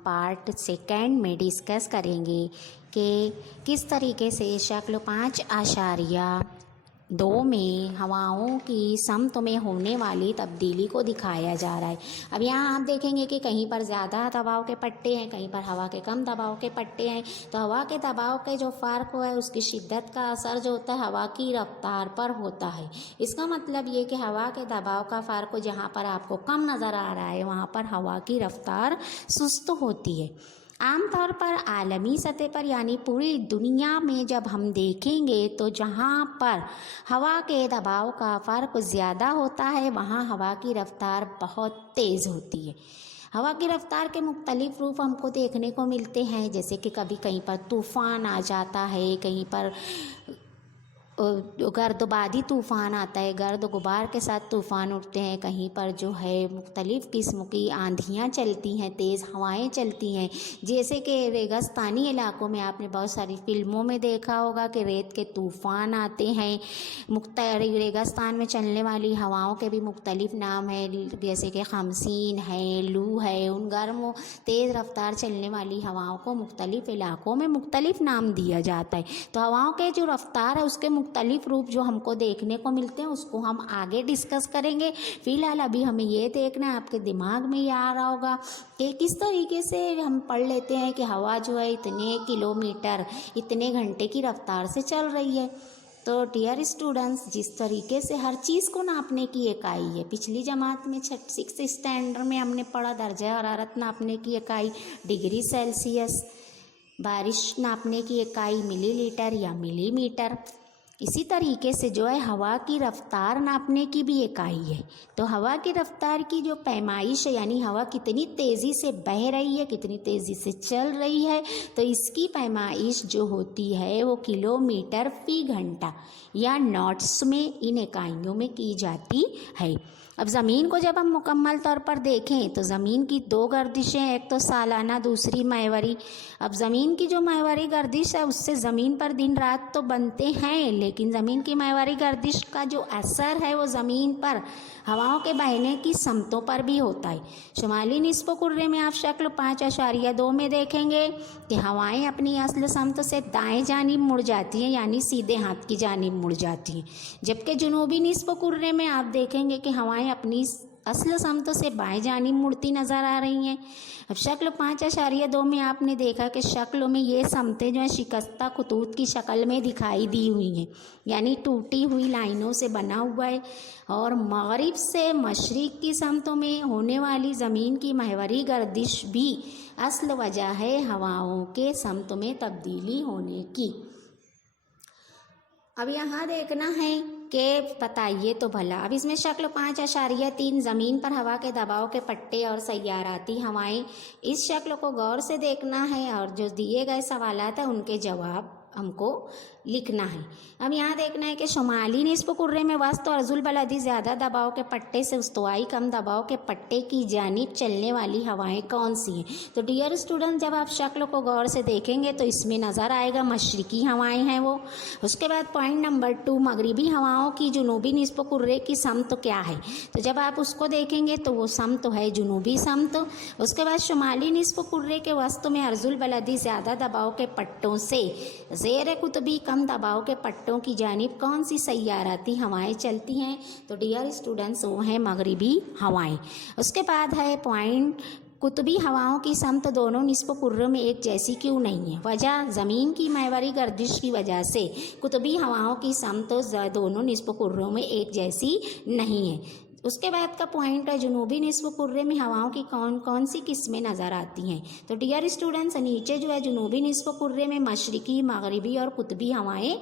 Part second में discuss करेंगे कि किस तरीके से शक्ल 5.2 में हवाओं की समत में होने वाली तब्दीली को दिखाया जा रहा है। अब यहाँ आप देखेंगे कि कहीं पर ज़्यादा दबाव के पट्टे हैं, कहीं पर हवा के कम दबाव के पट्टे हैं। तो हवा के दबाव के जो फ़र्क है उसकी शिद्दत का असर जो होता है हवा की रफ्तार पर होता है। इसका मतलब ये कि हवा के दबाव का फ़र्क जहाँ पर आपको कम नज़र आ रहा है वहाँ पर हवा की रफ्तार सुस्त होती है। आमतौर पर आलमी सतह पर यानी पूरी दुनिया में जब हम देखेंगे तो जहाँ पर हवा के दबाव का फ़र्क ज़्यादा होता है वहाँ हवा की रफ्तार बहुत तेज़ होती है। हवा की रफ्तार के मुख्तलिफ़ रूप हमको देखने को मिलते हैं, जैसे कि कभी कहीं पर तूफ़ान आ जाता है, कहीं पर गर्दबादी तूफ़ान आता है, गर्द गुबार के साथ तूफ़ान उठते हैं, कहीं पर जो है मुख्तलिफ़ किस्म की आंधियाँ चलती हैं, तेज़ हवाएं चलती हैं। जैसे कि रेगिस्तानी इलाकों में आपने बहुत सारी फ़िल्मों में देखा होगा कि रेत के तूफ़ान आते हैं। रेगिस्तान में चलने वाली हवाओं के भी मुख्तलिफ़ नाम हैं, जैसे कि खमसीन है, लू है। उन गर्म तेज़ रफ्तार चलने वाली हवाओं को मुख्तलिफ़ इलाकों में मुख्तलिफ़ नाम दिया जाता है। तो हवाओं के जो रफ्तार है उसके मुख्तलिफ रूप जो हमको देखने को मिलते हैं उसको हम आगे डिस्कस करेंगे। फ़िलहाल अभी हमें ये देखना है, आपके दिमाग में ये आ रहा होगा कि किस तरीके से हम पढ़ लेते हैं कि हवा जो है इतने किलोमीटर इतने घंटे की रफ्तार से चल रही है। तो डियर स्टूडेंट्स, जिस तरीके से हर चीज़ को नापने की इकाई है, पिछली जमात में 6th स्टैंडर्ड में हमने पढ़ा दर्जा हरारत नापने की इकाई डिग्री सेल्सियस, बारिश नापने की इकाई मिलीलीटर या मिलीमीटर। इसी तरीके से जो है हवा की रफ्तार नापने की भी इकाई है। तो हवा की रफ्तार की जो पैमाइश है यानी हवा कितनी तेज़ी से बह रही है, कितनी तेज़ी से चल रही है, तो इसकी पैमाइश जो होती है वो किलोमीटर फी घंटा या नॉट्स में इन इकाइयों में की जाती है। अब ज़मीन को जब हम मुकम्मल तौर पर देखें तो ज़मीन की 2 गर्दिशें, एक तो सालाना दूसरी महवरी। अब ज़मीन की जो महवरी गर्दिश है उससे ज़मीन पर दिन रात तो बनते हैं, लेकिन ज़मीन की महवरी गर्दिश का जो असर है वो ज़मीन पर हवाओं के बहने की समतों पर भी होता है। शुमाली निस्फ़ कुर्रे में आप शक्ल 5.2 में देखेंगे कि हवाएं अपनी असल समत से दाएं जानिब मुड़ जाती हैं यानी सीधे हाथ की जानिब मुड़ जाती हैं, जबकि जुनूबी निस्फ़ कुर्रे में आप देखेंगे कि हवाएं अपनी असल समत से बाएं जानिब मुड़ती नज़र आ रही हैं। अब शक्ल 5.2 में आपने देखा कि शक्ल में ये समतें जो है शिकस्ता खतूत की शक्ल में दिखाई दी हुई हैं, यानी टूटी हुई लाइनों से बना हुआ है। और मगरिब से मशरिक़ की समतों में होने वाली ज़मीन की महवरी गर्दिश भी असल वजह है हवाओं के समत में तब्दीली होने की। अब यहाँ देखना है कि बताइए तो भला, अब इसमें शक्ल 5.3 ज़मीन पर हवा के दबाव के पट्टे और सैयाराती हवाएं, इस शक्ल को गौर से देखना है और जो दिए गए सवालात हैं उनके जवाब हमको लिखना है। अब यहाँ देखना है कि शुमाली निस्फ़ कुर्रे में वस्त और अर्जुल बलदी ज़्यादा दबाव के पट्टे से उस्तवाई कम दबाव के पट्टे की जानिब चलने वाली हवाएं कौन सी हैं। तो डियर स्टूडेंट, जब आप शक्ल को गौर से देखेंगे तो इसमें नज़र आएगा मशरिकी हवाएं हैं वो। उसके बाद पॉइंट नंबर 2, मगरिबी हवाओं की जुनूबी निस्फ़ कुर्रे की समत क्या है। तो जब आप उसको देखेंगे तो वो समत है जुनूबी समत। उसके बाद शुमाली निस्फ़ कुर्रे के वस्त में अर्जुल बलदी ज़्यादा दबाव के पट्टों से ज़ेर कुतबी कम दबाव के पट्टों की जानिब कौन सी सैयाराती हवाएं चलती हैं। तो डियर स्टूडेंट्स, वो हैं मगरिबी हवाएं। उसके बाद है पॉइंट, कुतबी हवाओं की समत दोनों निस्फ़ कुर्रों में एक जैसी क्यों नहीं है। वजह, ज़मीन की महवरी गर्दिश की वजह से कुतबी हवाओं की समत दोनों निस्फ़ कुर्रों में एक जैसी नहीं है। उसके बाद का पॉइंट है जुनूबी निस्फ़ कुर्रे में हवाओं की कौन कौन सी किस्में नज़र आती हैं। तो डियर स्टूडेंट्स, नीचे जो है जुनूबी निस्फ़ कुर्रे में मशरिकी, मगरिबी और कुतबी हवाएं,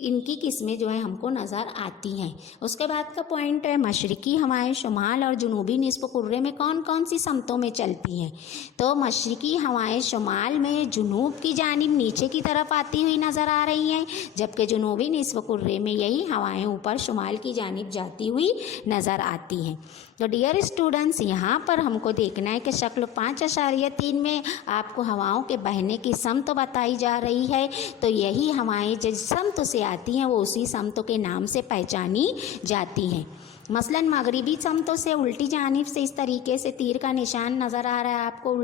इनकी किस्में जो है हमको नज़र आती हैं। उसके बाद का पॉइंट है मशरिकी हवाएं शुमाल और जुनूबी निस्फ़ कुर्रे में कौन कौन सी समतों में चलती हैं। तो मशरिकी हवाएं शुमाल में जुनूब की जानिब नीचे की तरफ आती हुई नज़र आ रही हैं, जबकि जुनूबी निस्फ़ कुर्रे में यही हवाएं ऊपर शुमाल की जानिब जाती हुई नज़र आती हैं। तो डियर स्टूडेंट्स, यहाँ पर हमको देखना है कि शक्ल 5.3 में आपको हवाओं के बहने की समत बताई जा रही है। तो यही हवाएं जिस समत से आती हैं वो उसी समत के नाम से पहचानी जाती हैं। मसलन मगरिबी समतों से उल्टी जानिब से इस तरीके से तीर का निशान नज़र आ रहा है आपको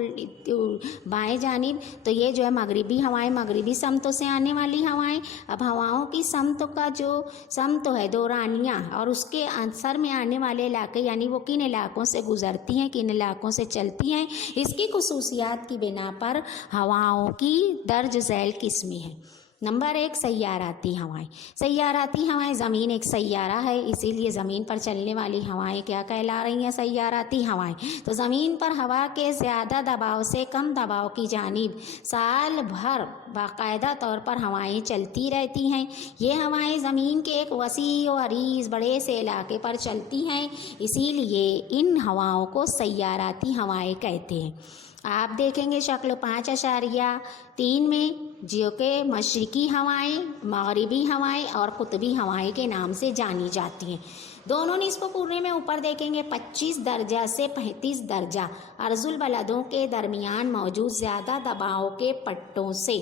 बाएं जानिब, तो ये जो है मगरिबी हवाएं, मगरिबी समतों से आने वाली हवाएं। अब हवाओं की समतों का जो समत है दौरानिया और उसके असर में आने वाले इलाके, यानी वो किन इलाकों से गुजरती हैं, किन इलाकों से चलती हैं, इसकी खुसूसियात की बिना पर हवाओं की दर्ज झैल किस्में हैं। नंबर 1, सैयाराती हवाएं। सैयाराती हवाएं, ज़मीन एक सैयारा है, इसीलिए ज़मीन पर चलने वाली हवाएं क्या कहला रही हैं? सैयाराती हवाएं। तो ज़मीन पर हवा के ज़्यादा दबाव से कम दबाव की जानिब साल भर बाकायदा तौर पर हवाएं चलती रहती हैं। ये हवाएं ज़मीन के एक वसी और अरीज़ बड़े से इलाके पर चलती हैं, इसीलिए इन हवाओं को सैयाराती हवाएं कहते हैं। आप देखेंगे शक्ल 5.3 में, जो कि मशरिकी हवाएं, मगरिबी हवाएं और कुतबी हवाएं के नाम से जानी जाती हैं। दोनों निस्फ़ कुर्रे में ऊपर देखेंगे 25 दर्जा से 35 दर्जा अर्जुल बलदों के दरमियान मौजूद ज़्यादा दबाव के पट्टों से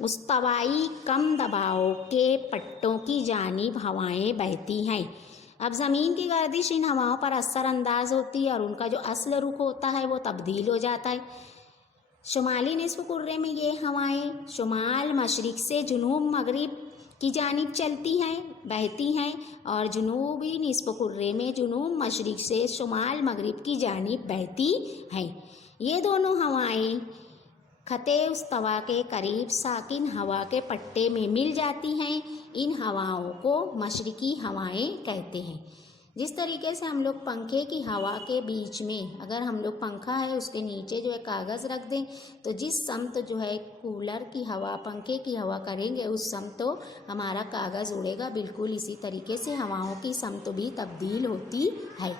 उस्तवाई कम दबाव के पट्टों की जानिब हवाएं बहती हैं। अब ज़मीन की गर्दिश इन हवाओं पर असर अंदाज होती है और उनका जो असल रुख होता है वो तब्दील हो जाता है। शुमाली निस्फ़ कुर्रे में ये हवाएं शुमाल मशरिक़ से जुनूब मगरिब की जानिब चलती हैं, बहती हैं, और जुनूबी निस्फ़ कुर्रे में जुनूब मशरिक़ से शुमाल मगरिब की जानिब बहती हैं। ये दोनों हवाएं खते उस्तवा के करीब साकिन हवा के पट्टे में मिल जाती हैं। इन हवाओं को मशरिकी हवाएं कहते हैं। जिस तरीके से हम लोग पंखे की हवा के बीच में, अगर हम लोग पंखा है उसके नीचे जो है कागज़ रख दें, तो जिस समत जो है कूलर की हवा, पंखे की हवा करेंगे उस समत तो हमारा कागज़ उड़ेगा। बिल्कुल इसी तरीके से हवाओं की समत भी तब्दील होती है।